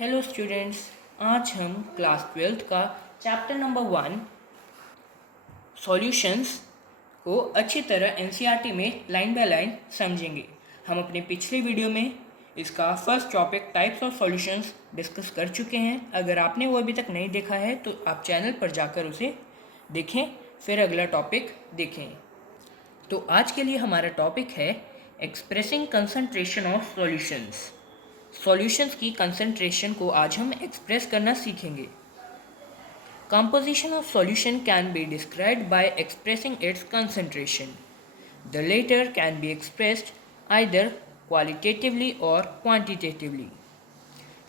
Hello students, आज हम class 12th का चैप्टर नंबर 1 सॉल्यूशंस को अच्छी तरह एनसीईआरटी में लाइन बाय लाइन समझेंगे। हम अपने पिछले वीडियो में इसका first topic types of solutions discuss कर चुके हैं। अगर आपने वो अभी तक नहीं देखा है तो आप चैनल पर जाकर उसे देखें, फिर अगला टॉपिक देखें। तो आज के लिए हमारा टॉपिक है expressing concentration of solutions. Solutions की कंसंट्रेशन को आज हम एक्सप्रेस करना सीखेंगे। Composition of solution can be described by expressing its concentration. The latter can be expressed either qualitatively or quantitatively.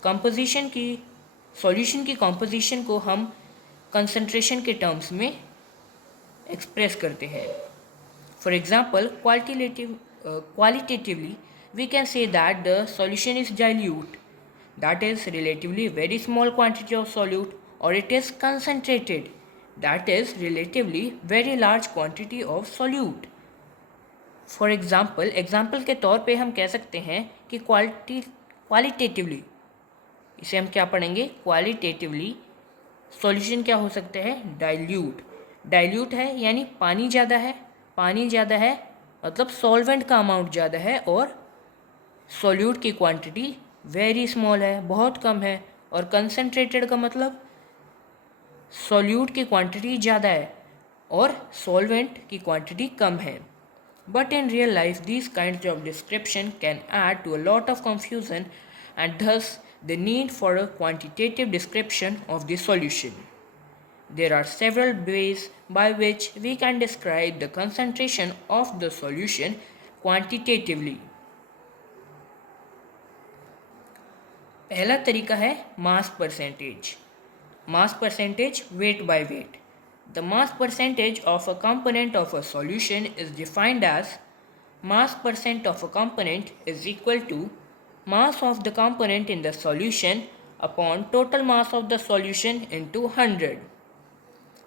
Composition की solution की composition को हम concentration के terms में express करते हैं। For example, qualitatively, we can say that the solution is dilute, that is relatively very small quantity of solute, or it is concentrated, that is relatively very large quantity of solute. For example, example के तौर पे हम कह सकते हैं कि qualitatively, इसे हम क्या पढ़ेंगे, क्वालिटेटिवली सॉल्यूशन क्या हो सकता है, डाइल्यूट। डाइल्यूट है यानी पानी ज़्यादा है, पानी ज़्यादा है मतलब सॉल्वेंट का अमाउंट ज़्यादा है, और सॉल्यूट की क्वांटिटी वेरी स्मॉल है, बहुत कम है। और कंसंट्रेटेड का मतलब सॉल्यूट की क्वांटिटी ज़्यादा है और सॉल्वेंट की क्वांटिटी कम है। But in real life these kinds of description can add to a lot of confusion and thus the need for a quantitative description of the solution. There are several ways by which we can describe the concentration of the solution quantitatively. पहला तरीका है mass percentage. Mass percentage, weight by weight. The mass percentage of a component of a solution is defined as mass percent of a component is equal to mass of the component in the solution upon total mass of the solution into 100.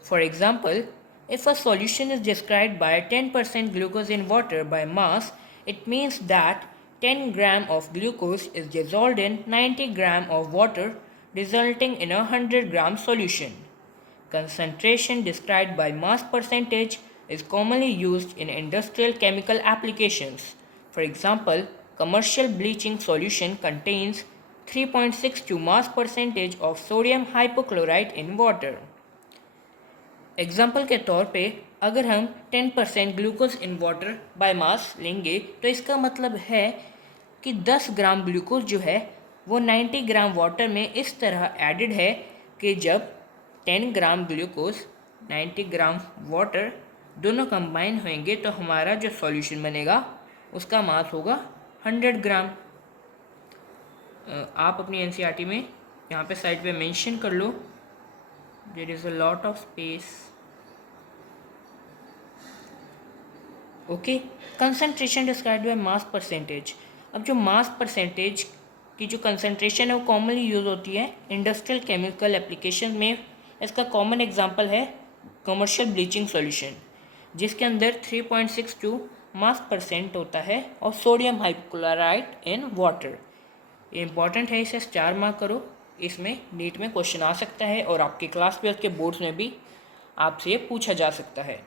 For example, if a solution is described by 10% glucose in water by mass, it means that 10 gram of glucose is dissolved in 90 gram of water, resulting in a 100 gram solution. Concentration described by mass percentage is commonly used in industrial chemical applications. For example, commercial bleaching solution contains 3.62 mass percentage of sodium hypochlorite in water. Example के तौर पे अगर हम 10% glucose in water by mass लेंगे तो इसका मतलब है कि 10 ग्राम ग्लूकोज जो है वो 90 ग्राम वाटर में इस तरह एडेड है कि जब 10 ग्राम ग्लूकोज 90 ग्राम वाटर दोनों कंबाइन होंगे तो हमारा जो सॉल्यूशन बनेगा उसका मास होगा 100 ग्राम। आप अपनी एनसीईआरटी में यहाँ पे साइड पे मेंशन कर लो, there is a lot of space. Okay, concentration described by mass percentage. अब जो मास परसेंटेज की जो कंसंट्रेशन है वो कॉमनली यूज़ होती है इंडस्ट्रियल केमिकल एप्लीकेशन में। इसका कॉमन एग्जांपल है कमर्शियल ब्लीचिंग सॉल्यूशन, जिसके अंदर 3.62 मास परसेंट होता है और सोडियम हाइपोक्लोराइट इन वाटर। ये इंपॉर्टेंट है, इसे स्टार मार्क करो, इसमें नीट में क्वेश्चन आ सकता है और आपके क्लास 12 के बोर्ड्स में भी आपसे ये पूछा जा सकता है।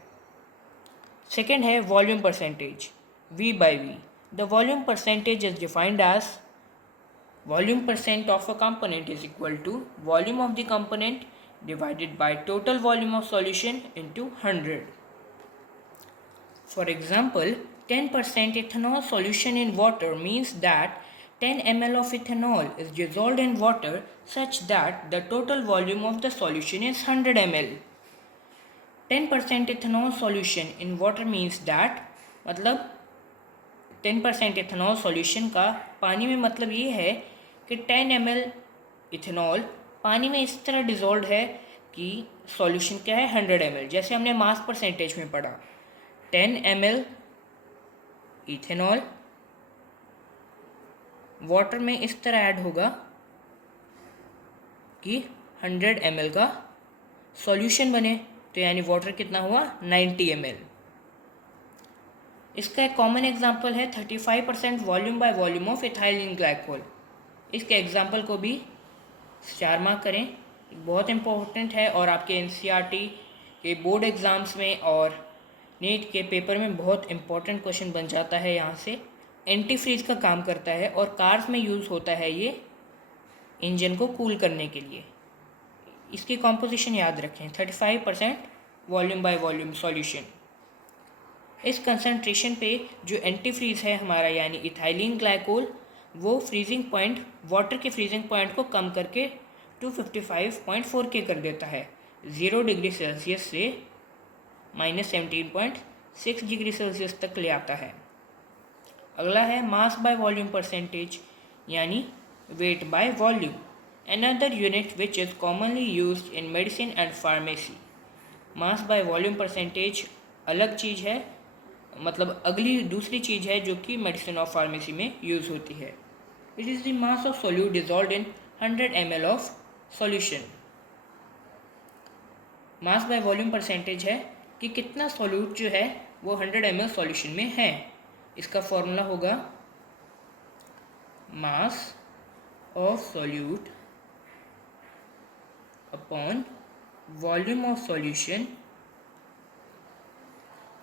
सेकेंड है volume percentage, V by V. The volume percentage is defined as volume percent of a component is equal to volume of the component divided by total volume of solution into 100. For example, 10% ethanol solution in water means that 10 ml of ethanol is dissolved in water such that the total volume of the solution is 100 ml. 10% ethanol solution in water means that मतलब 10% ethanol solution का पानी में मतलब ये है कि 10 ml ethanol पानी में इस तरह डिज़ोल्व है कि सॉल्यूशन क्या है 100 ml। जैसे हमने मास परसेंटेज में पढ़ा, 10 ml इथेनॉल वाटर में इस तरह ऐड होगा कि 100 ml का सॉल्यूशन बने, तो यानी वाटर कितना हुआ 90 ml। इसका एक कॉमन एग्जांपल है 35% volume by volume of ethylene glycol. इसके एग्जांपल को भी 4 मार्क करें, बहुत इम्पोर्टेंट है और आपके NCERT के बोर्ड एग्ज़ाम्स में और नीट के पेपर में बहुत इम्पोर्टेंट क्वेश्चन बन जाता है। यहाँ से एंटी फ्रीज का काम करता है और कार्स में यूज़ होता है ये इंजन को कूल करने के लिए। इसकी कॉम्पोजिशन याद रखें, 35% वॉल्यूम बाय वॉल्यूम सॉल्यूशन। इस कंसंट्रेशन पे जो एंटी फ्रीज है हमारा यानी इथाइलिन ग्लाइकोल, वो फ्रीजिंग पॉइंट वाटर के फ्रीजिंग पॉइंट को कम करके 255.4 के कर देता है, 0 डिग्री सेल्सियस से -17.6 डिग्री सेल्सियस तक ले आता है। अगला है मास बाय वॉल्यूम परसेंटेज यानी weight by volume, another unit which is commonly used in medicine and pharmacy। Mass by volume percentage अलग चीज़ है, मतलब अगली दूसरी चीज़ है जो कि मेडिसिन और फार्मेसी में यूज़ होती है। It is the mass of solute dissolved in 100 ml of solution. Mass by volume percentage है कि कितना सोल्यूट जो है वो 100 ml सॉल्यूशन में है। इसका फॉर्मूला होगा mass of solute upon volume of solution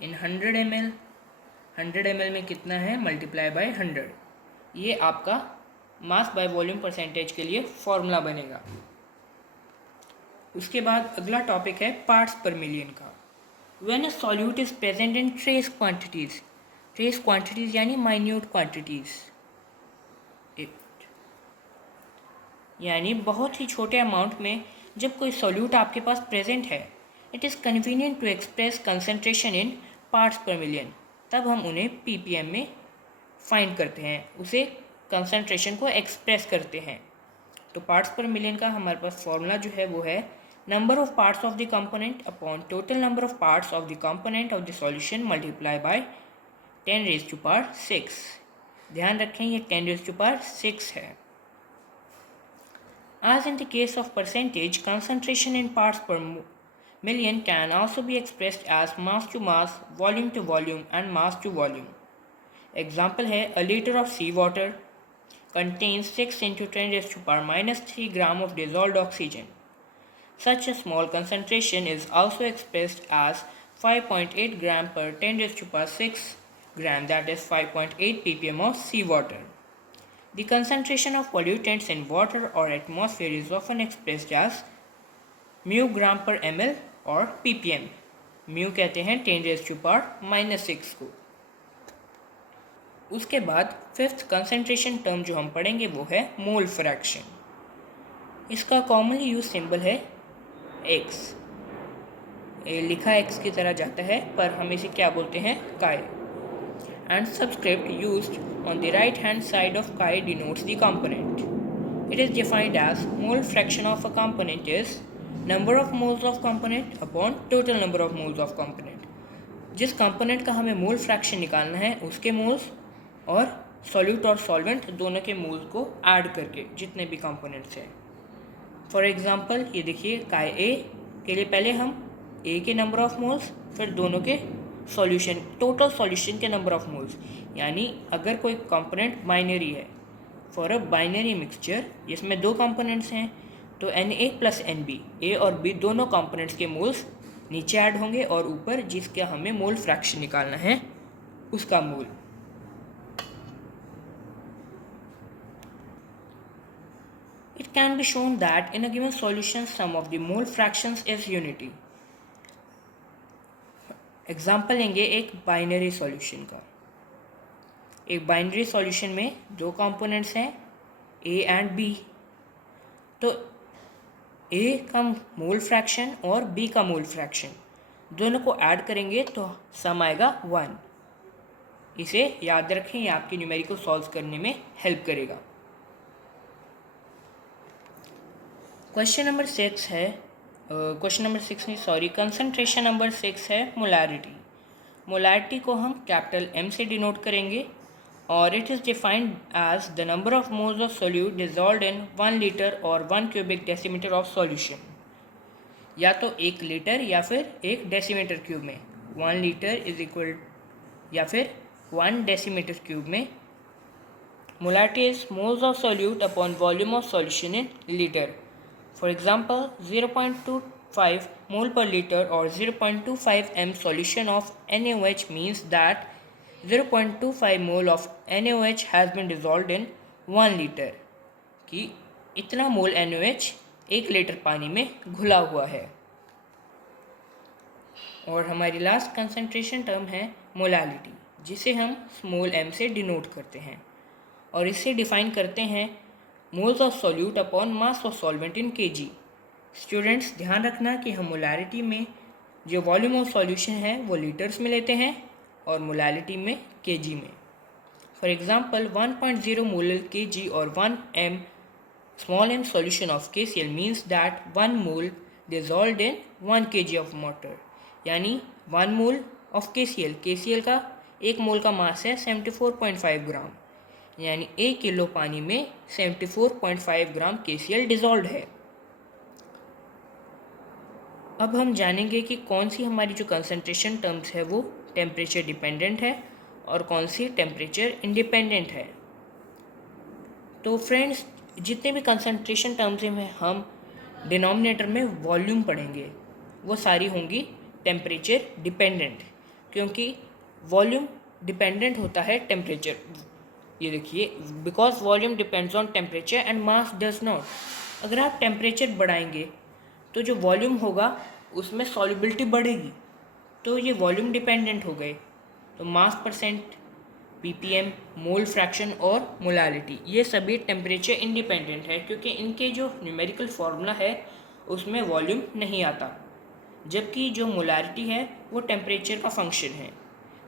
in 100 ml। 100 ml में कितना है मल्टीप्लाई बाय 100। ये आपका मास बाय वॉल्यूम परसेंटेज के लिए फॉर्मूला बनेगा। उसके बाद अगला टॉपिक है पार्ट्स पर मिलियन का। When a solute is present in trace quantities, trace quantities यानी माइन्यूट क्वांटिटीज, यानी बहुत ही छोटे अमाउंट में जब कोई सॉल्यूट आपके पास प्रेजेंट है, it is convenient to express concentration in parts per million, तब हम उन्हें ppm में फाइंड करते हैं, उसे कंसंट्रेशन को एक्सप्रेस करते हैं। तो पार्ट्स पर मिलियन का हमारे पास फॉर्मूला जो है वो है number of parts of the component upon total number of parts of the component of the solution multiply by 10⁶। ध्यान रखें ये 10⁶ है। As in the case of percentage, concentration in parts per million can also be expressed as mass to mass, volume to volume and mass to volume. Example है a liter of seawater contains 6 × 10⁻³ gram of dissolved oxygen. Such a small concentration is also expressed as 5.8 gram per 10⁶ gram, that is 5.8 ppm of seawater. The concentration of pollutants in water or atmosphere is often expressed as mu gram per ml और ppm। mu कहते हैं 10⁻⁻⁶ को। उसके बाद fifth concentration term जो हम पढ़ेंगे वो है मोल फ्रैक्शन। इसका कॉमनली यूज सिंबल है x। लिखा x की तरह जाता है पर हम इसे क्या बोलते हैं chi, and subscript used on the right hand side of chi denotes the component. It is defined as mole fraction of a component is number of moles of component upon total number of moles of component। जिस component का हमें mole fraction निकालना है उसके moles और solute और solvent दोनों के मोल्स को ऐड करके जितने भी कंपोनेंट्स हैं। फॉर एग्जांपल ये देखिए chi A के लिए पहले हम A के नंबर ऑफ मोल्स फिर दोनों के सॉल्यूशन टोटल सॉल्यूशन के नंबर ऑफ मोल्स, यानी अगर कोई कंपोनेंट बाइनरी है फॉर अ बाइनरी मिक्सचर जिसमें दो कंपोनेंट्स हैं तो Na प्लस Nb, A और B दोनों कंपोनेंट्स के मोल्स नीचे ऐड होंगे और ऊपर जिसका हमें मोल फ्रैक्शन निकालना है उसका मोल। It can be shown that in a given solution sum of the mole fractions is unity। Example लेंगे एक बाइनरी सॉल्यूशन का। एक बाइनरी सॉल्यूशन में दो कंपोनेंट्स हैं A एंड B, तो A का मोल फ्रैक्शन और B का मोल फ्रैक्शन दोनों को ऐड करेंगे तो सम आएगा 1। इसे याद रखें, ये आपकी न्यूमेरिकल सॉल्व करने में हेल्प करेगा। क्वेश्चन नंबर 6 है कंसंट्रेशन नंबर 6 है मोलैरिटी। मोलैरिटी को हम कैपिटल M से डिनोट करेंगे और it is defined as the number of moles of solute dissolved in 1 litre और 1 क्यूबिक डेसीमीटर ऑफ सॉल्यूशन, या तो 1 लीटर या फिर 1 डेसीमीटर क्यूब में। 1 लीटर इज इक्वल या फिर 1 डेसीमीटर क्यूब में। Molarity is moles of solute upon volume of solution in litre. For example 0.25 मोल पर लीटर और 0.25 m solution of NaOH means that 0.25 mole of NaOH has been dissolved in 1 liter, कि इतना मोल NaOH 1 litre पानी में घुला हुआ है। और हमारी लास्ट कंसंट्रेशन टर्म है मोलालिटी, जिसे हम स्मॉल m से डिनोट करते हैं और इसे डिफाइन करते हैं moles of solute upon mass of solvent in kg। Students ध्यान रखना कि हम मोलालिटी में जो वॉल्यूम ऑफ सॉल्यूशन है वो लीटर्स में लेते हैं और मोलालिटी में kg में। फॉर एग्जांपल 1.0 मोलर kg और 1 m small m solution of KCl means that 1 mole dissolved in 1 kg of water, यानी 1 मोल ऑफ KCl का 1 मोल का मास है 74.5 ग्राम, यानी 1 किलो पानी में 74.5 ग्राम KCl डिजॉल्व है। अब हम जानेंगे कि कौन सी हमारी जो कंसंट्रेशन टर्म्स है वो टेम्परेचर डिपेंडेंट है और कौन सी टेम्परेचर इंडिपेंडेंट है। तो फ्रेंड्स, जितने भी कंसंट्रेशन टर्म्स में हम डिनोमिनेटर में वॉल्यूम पढ़ेंगे वो सारी होंगी टेम्परेचर डिपेंडेंट, क्योंकि वॉल्यूम डिपेंडेंट होता है टेम्परेचर। ये देखिए, because volume depends on temperature and mass does not. अगर आप टेम्परेचर बढ़ाएंगे तो जो वॉल्यूम होगा उसमें सॉल्युबिलिटी बढ़ेगी, तो ये वॉल्यूम डिपेंडेंट हो गए। तो मास परसेंट, ppm, मोल फ्रैक्शन और मोलालिटी ये सभी टेम्परेचर इंडिपेंडेंट है, क्योंकि इनके जो न्यूमेरिकल फार्मूला है उसमें वॉल्यूम नहीं आता, जबकि जो मोलालिटी है वो टेम्परेचर का फंक्शन है,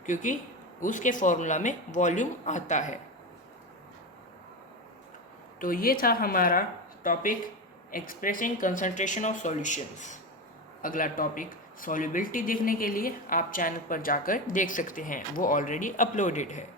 क्योंकि उसके फार्मूला में वॉल्यूम आता है। तो ये था हमारा topic expressing concentration of solutions. अगला टॉपिक सॉल्युबिलिटी देखने के लिए आप चैनल पर जाकर देख सकते हैं, वो ऑलरेडी अपलोडेड है।